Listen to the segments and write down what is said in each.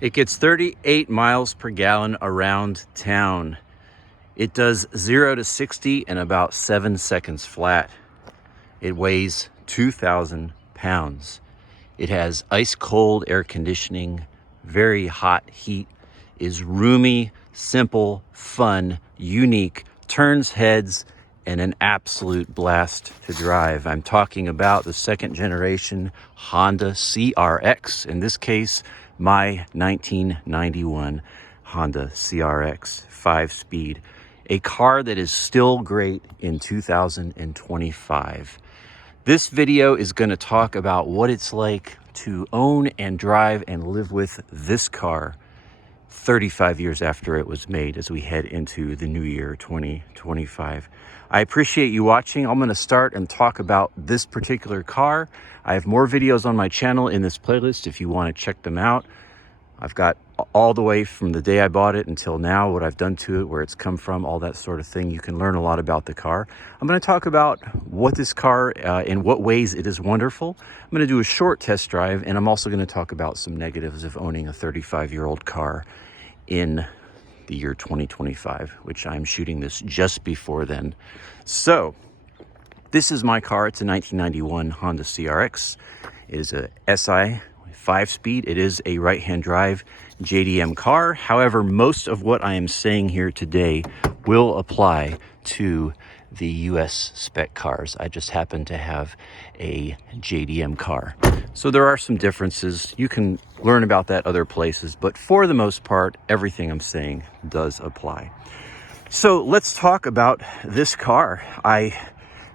It gets 38 miles per gallon around town. It does 0 to 60 in about 7 seconds flat. It weighs 2,000 pounds. It has ice cold air conditioning, very hot heat, is roomy, simple, fun, unique, turns heads, and an absolute blast to drive. I'm talking about the second generation Honda CRX. In this case, my 1991 Honda CRX 5-speed. A car that is still great in 2025. This video is going to talk about what it's like to own and drive and live with this car 35 years after it was made as we head into the new year 2025. I appreciate you watching. I'm going to start and talk about this particular car. I have more videos on my channel in this playlist if you want to check them out. I've got all the way from the day I bought it until now, what I've done to it, where it's come from, all that sort of thing. You can learn a lot about the car. I'm going to talk about what this car, in what ways it is wonderful. I'm going to do a short test drive, and I'm also going to talk about some negatives of owning a 35-year-old car in the year 2025, which I'm shooting this just before then. So this is my car. It's a 1991 Honda CRX. It is a SI 5-speed. It is a right-hand drive JDM car. However, most of what I am saying here today will apply to the US spec cars. I just happen to have a JDM car. So there are some differences. You can learn about that other places, but for the most part, everything I'm saying does apply. So let's talk about this car. I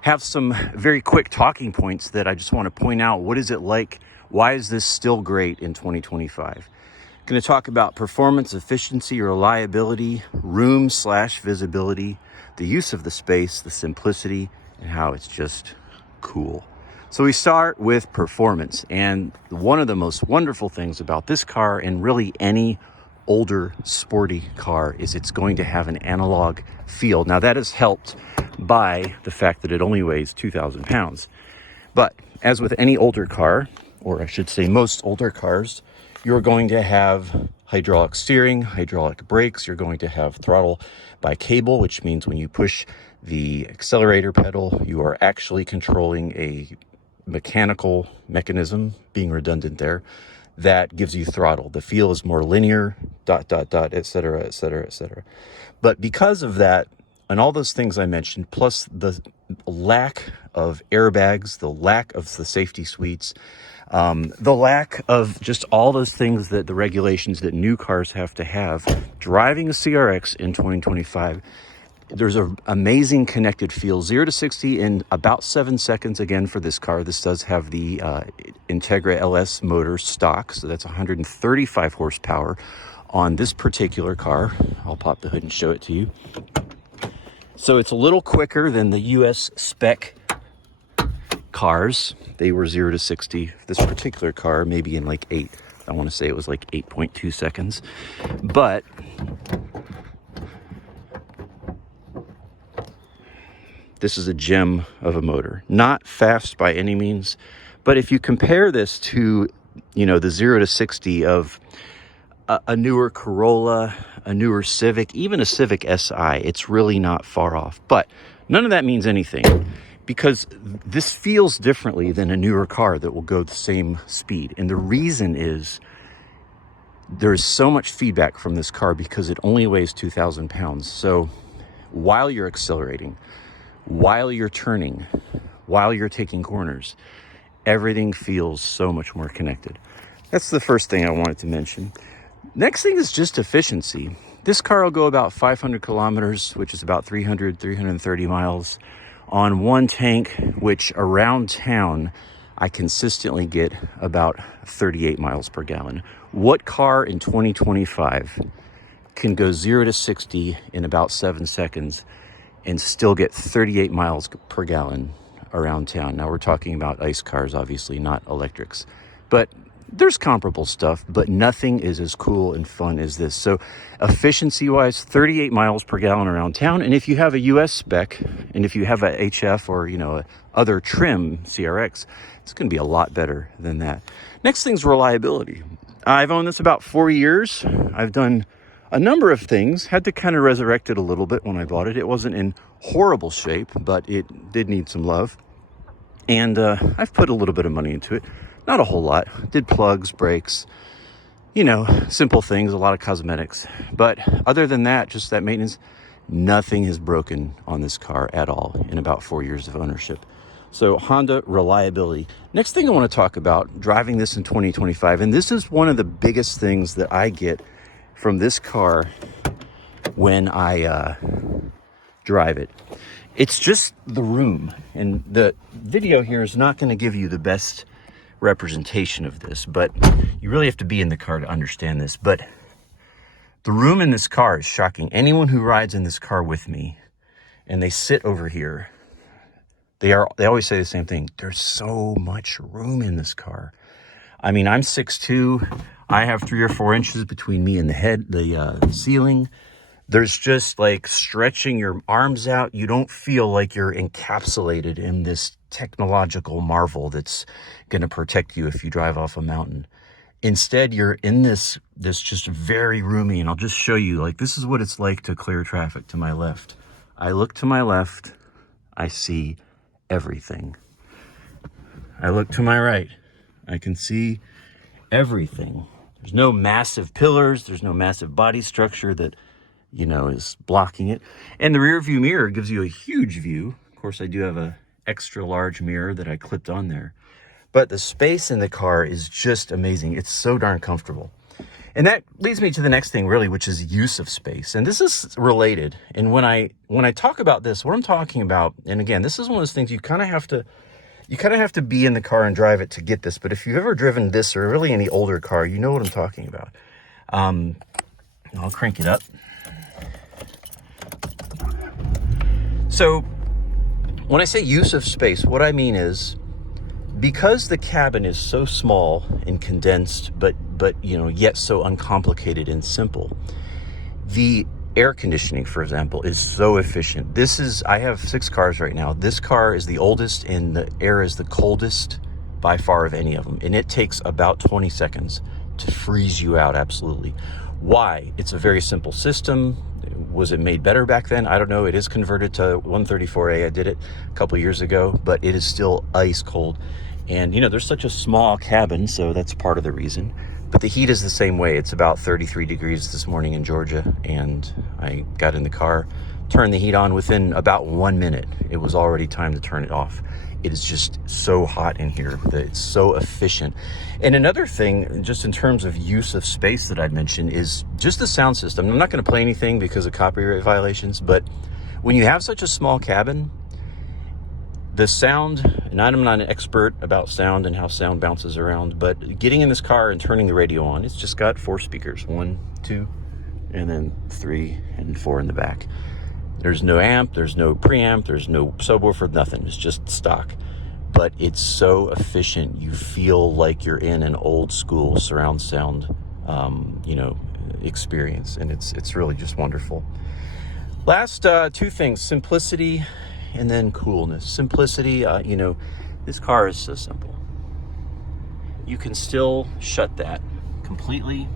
have some very quick talking points that I just want to point out. What is it like? Why is this still great in 2025? I'm going to talk about performance, efficiency, reliability, room/visibility, the use of the space, the simplicity, and how it's just cool. So we start with performance. And one of the most wonderful things about this car, and really any older sporty car, is it's going to have an analog feel. Now that is helped by the fact that it only weighs 2,000 pounds. But as with any older car, or I should say most older cars, you're going to have hydraulic steering, hydraulic brakes. You're going to have throttle by cable, which means when you push the accelerator pedal, you are actually controlling a mechanical mechanism, being redundant there, that gives you throttle. The feel is more linear, ... etc., etc., etc. But because of that, and all those things I mentioned, plus the lack of airbags, the lack of the safety suites, the lack of just all those things that the regulations that new cars have to have, driving a CRX in 2025, there's an amazing connected feel. 0 to 60 in about 7 seconds. Again, for this car, this does have the Integra LS motor stock, so that's 135 horsepower on this particular car. I'll pop the hood and show it to you. So it's a little quicker than the US spec cars. They were 0 to 60. This particular car, maybe in like I want to say it was like 8.2 seconds. But this is a gem of a motor. Not fast by any means, but if you compare this to, the 0 to 60 of a newer Corolla, a newer Civic, even a Civic Si, it's really not far off. But none of that means anything, because this feels differently than a newer car that will go the same speed. And the reason is there's so much feedback from this car because it only weighs 2,000 pounds. So while you're accelerating, while you're turning, while you're taking corners, everything feels so much more connected. That's the first thing I wanted to mention. Next thing is just efficiency. This car will go about 500 kilometers, which is about 330 miles on one tank, which around town, I consistently get about 38 miles per gallon. What car in 2025 can go 0 to 60 in about 7 seconds and still get 38 miles per gallon around town? Now we're talking about ICE cars, obviously, not electrics. But there's comparable stuff, but nothing is as cool and fun as this. So efficiency-wise, 38 miles per gallon around town. And if you have a US spec, and if you have a HF or, a other trim CRX, it's going to be a lot better than that. Next thing's reliability. I've owned this about 4 years. I've done a number of things. Had to kind of resurrect it a little bit when I bought it. It wasn't in horrible shape, but it did need some love. And I've put a little bit of money into it. Not a whole lot. Did plugs, brakes, simple things, a lot of cosmetics. But other than that, just that maintenance, nothing has broken on this car at all in about 4 years of ownership. So Honda reliability. Next thing I want to talk about, driving this in 2025, and this is one of the biggest things that I get from this car when I drive it. It's just the room, and the video here is not going to give you the best representation of this, but you really have to be in the car to understand this. But the room in this car is shocking. Anyone who rides in this car with me and they sit over here, they always say the same thing. There's so much room in this car. I mean, I'm 6'2". I have 3 or 4 inches between me and the ceiling. There's just like stretching your arms out. You don't feel like you're encapsulated in this technological marvel that's going to protect you if you drive off a mountain. Instead, you're in this just very roomy, and I'll just show you, like, this is what it's like to clear traffic to my left. I look to my left, I see everything. I look to my right, I can see everything. There's no massive pillars, there's no massive body structure that is blocking it. And the rear view mirror gives you a huge view. Of course, I do have a extra large mirror that I clipped on there. But the space in the car is just amazing. It's so darn comfortable. And that leads me to the next thing, really, which is use of space. And this is related. And when I talk about this, what I'm talking about, and again, this is one of those things you kind of have to be in the car and drive it to get this. But if you've ever driven this or really any older car, you know what I'm talking about. I'll crank it up. So when I say use of space, what I mean is, because the cabin is so small and condensed, but yet so uncomplicated and simple, the air conditioning, for example, is so efficient. I have 6 cars right now. This car is the oldest, and the air is the coldest by far of any of them. And it takes about 20 seconds to freeze you out, absolutely. Why? It's a very simple system. Was it made better back then? I don't know. It is converted to 134A. I did it a couple years ago, but it is still ice cold. And, there's such a small cabin, so that's part of the reason. But the heat is the same way. It's about 33 degrees this morning in Georgia, and I got in the car, turned the heat on. Within about 1 minute, it was already time to turn it off. It is just so hot in here that it's so efficient. And another thing, just in terms of use of space that I'd mentioned, is just the sound system. I'm not going to play anything because of copyright violations, but when you have such a small cabin, the sound, and I'm not an expert about sound and how sound bounces around, but getting in this car and turning the radio on, it's just got 4 speakers, 1, 2, and then 3 and 4 in the back. There's no amp, there's no preamp, there's no subwoofer, nothing. It's just stock. But it's so efficient. You feel like you're in an old school surround sound, experience, and it's really just wonderful. Last 2 things: simplicity and then coolness. Simplicity, this car is so simple. You can still shut that completely.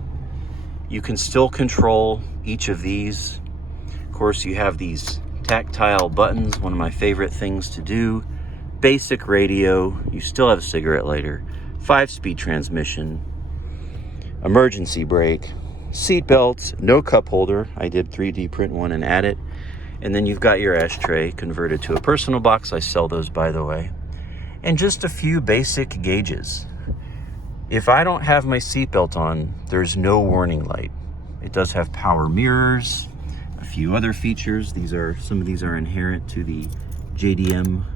You can still control each of these. Of course, you have these tactile buttons, one of my favorite things to do. Basic radio, you still have a cigarette lighter, 5-speed transmission, emergency brake, seat belts, no cup holder. I did 3D print one and add it. And then you've got your ashtray converted to a personal box. I sell those, by the way. And just a few basic gauges. If I don't have my seatbelt on, there's no warning light. It does have power mirrors, a few other features. Some of these are inherent to the JDM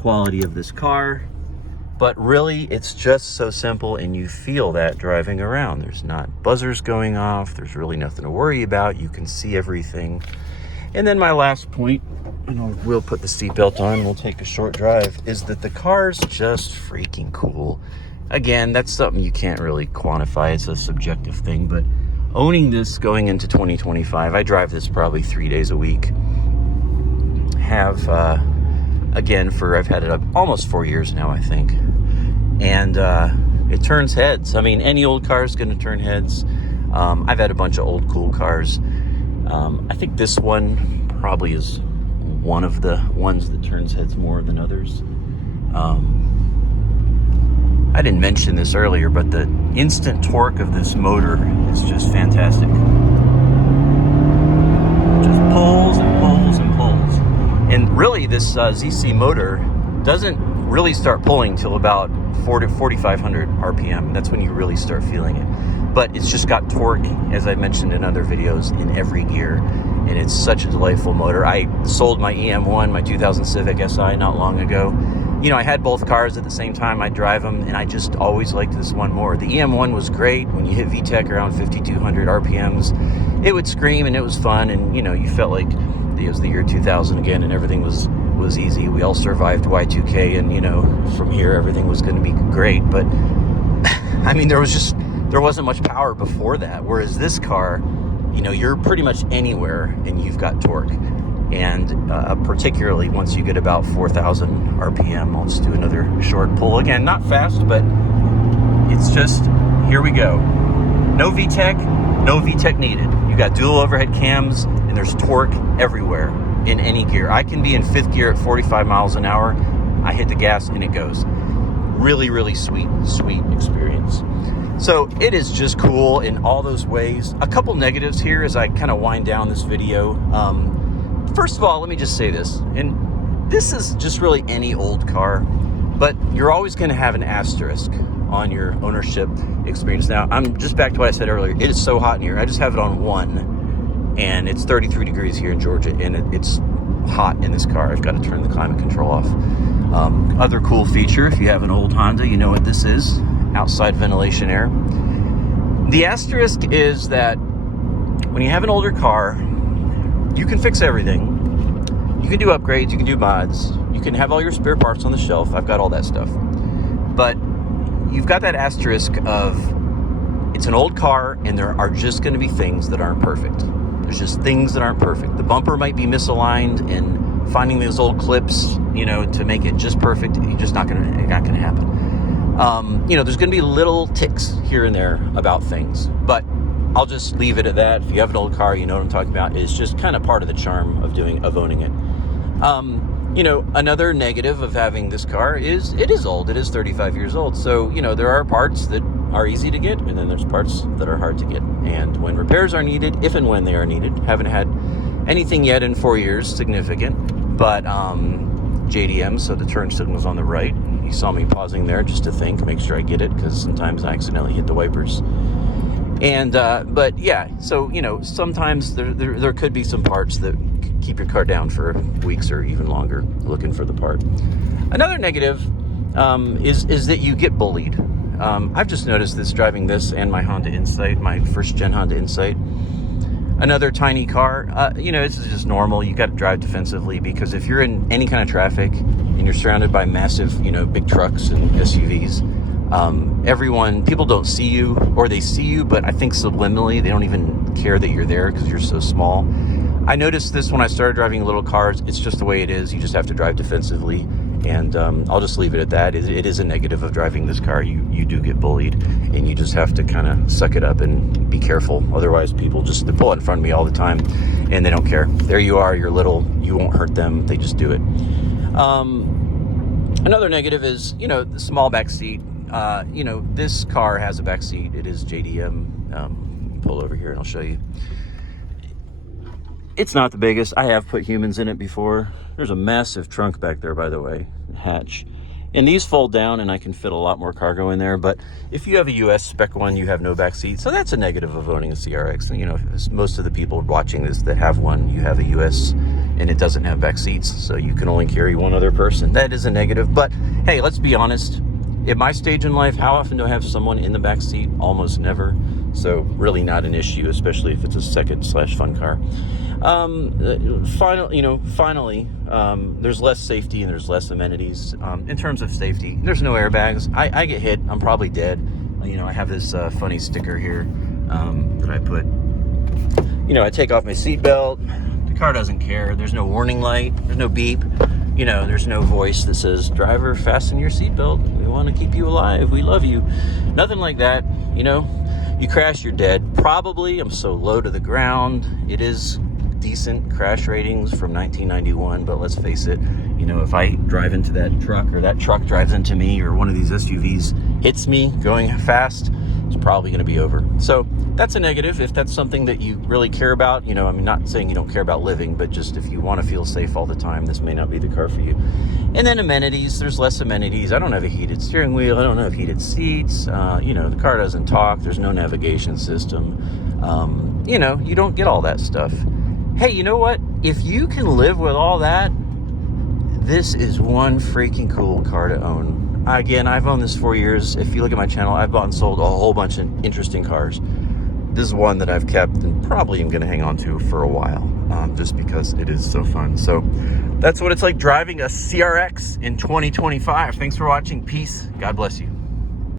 quality of this car. But really, it's just so simple, and you feel that driving around. There's not buzzers going off. There's really nothing to worry about. You can see everything. And then my last point, and we'll put the seatbelt on and we'll take a short drive, is that the car's just freaking cool. Again, that's something you can't really quantify. It's a subjective thing, but owning this going into 2025, I drive this probably 3 days a week. I've had it up almost 4 years now, I think. And it turns heads. I mean, any old car is going to turn heads. I've had a bunch of old cool cars. I think this one probably is one of the ones that turns heads more than others. I didn't mention this earlier, but the instant torque of this motor is just fantastic. Just pulls and pulls and pulls. And really, this ZC motor doesn't really start pulling till about 4,500 RPM. That's when you really start feeling it. But it's just got torque, as I mentioned in other videos, in every gear. And it's such a delightful motor. I sold my EM1, my 2000 Civic Si, not long ago. You know, I had both cars at the same time. I drive them, and I just always liked this one more. The EM1 was great. When you hit VTEC around 5,200 RPMs, it would scream, and it was fun. And, you know, you felt like it was the year 2000 again, and everything was easy. We all survived Y2K, and, you know, from here, everything was going to be great. But, I mean, there wasn't much power before that. Whereas this car, you know, you're pretty much anywhere, and you've got torque. And particularly once you get about 4,000 RPM, I'll just do another short pull. Again, not fast, but it's just, here we go. No VTEC needed. You got dual overhead cams, and there's torque everywhere in any gear. I can be in fifth gear at 45 miles an hour. I hit the gas and it goes. Really, really sweet experience. So it is just cool in all those ways. A couple negatives here as I kind of wind down this video. First of all, let me just say this, and this is just really any old car, but you're always going to have an asterisk on your ownership experience. Now, I'm just back to what I said earlier. It is so hot in here. I just have it on 1, and it's 33 degrees here in Georgia, and it's hot in this car. I've got to turn the climate control off. Other cool feature, if you have an old Honda, you know what this is. Outside ventilation air. The asterisk is that when you have an older car, you can fix everything. You can do upgrades, you can do mods, you can have all your spare parts on the shelf. I've got all that stuff. But you've got that asterisk of it's an old car, and there are just going to be things that aren't perfect. There's just things that aren't perfect. The bumper might be misaligned, and finding those old clips, you know, to make it just perfect, it's not going to happen. You know, there's going to be little ticks here and there about things, but I'll just leave it at that. If you have an old car, you know what I'm talking about. It's just kind of part of the charm of owning it. You know, another negative of having this car is it is old. It is 35 years old. So, you know, there are parts that are easy to get, and then there's parts that are hard to get. And when repairs are needed, if and when they are needed, haven't had anything yet in 4 years, significant. But JDM, so the turn signal's on the right. You saw me pausing there just to think, make sure I get it, because sometimes I accidentally hit the wipers. And, but yeah, so, you know, sometimes there could be some parts that keep your car down for weeks or even longer looking for the part. Another negative is that you get bullied. I've just noticed this driving this and my Honda Insight, my first gen Honda Insight. Another tiny car, you know, it's just normal. You got to drive defensively, because if you're in any kind of traffic and you're surrounded by massive, you know, big trucks and SUVs, people don't see you, or they see you, but I think subliminally they don't even care that you're there because you're so small. I noticed this when I started driving little cars. It's just the way it is. You just have to drive defensively, and I'll just leave it at that. It is a negative of driving this car. You do get bullied, and you just have to kind of suck it up and be careful. Otherwise, people they pull in front of me all the time, and they don't care. There you are. You're little. You won't hurt them. They just do it. Another negative is, you know, the small back seat. You know, this car has a back seat. It is JDM. Pull over here and I'll show you. It's not the biggest. I have put humans in it before. There's a massive trunk back there, by the way, hatch. And these fold down, and I can fit a lot more cargo in there. But if you have a US spec one, you have no back seat. So that's a negative of owning a CRX. And, you know, most of the people watching this that have one, you have a US and it doesn't have back seats. So you can only carry one other person. That is a negative. But hey, let's be honest. At my stage in life, how often do I have someone in the back seat? Almost never. So really not an issue, especially if it's a second/fun car. Finally, there's less safety and there's less amenities. In terms of safety, there's no airbags. I get hit, I'm probably dead. You know, I have this funny sticker here that I put. You know, I take off my seatbelt. The car doesn't care. There's no warning light. There's no beep. you know, there's no voice that says, driver, fasten your seatbelt. We want to keep you alive. We love you. Nothing like that. You know, you crash, you're dead. Probably, I'm so low to the ground. It is decent crash ratings from 1991, but let's face it, you know, if I drive into that truck or that truck drives into me or one of these SUVs hits me going fast, it's probably going to be over. So that's a negative if that's something that you really care about. You know, I'm not saying you don't care about living, but just if you want to feel safe all the time, this may not be the car for you. And then amenities, there's less amenities. I don't have a heated steering wheel. I don't have heated seats. You know, the car doesn't talk. There's no navigation system. You know, you don't get all that stuff. Hey, you know what? If you can live with all that, this is one freaking cool car to own. Again, I've owned this 4 years. If you look at my channel, I've bought and sold a whole bunch of interesting cars. This is one that I've kept and probably am going to hang on to for a while, just because it is so fun. So that's what it's like driving a CRX in 2025. Thanks for watching. Peace. God bless you.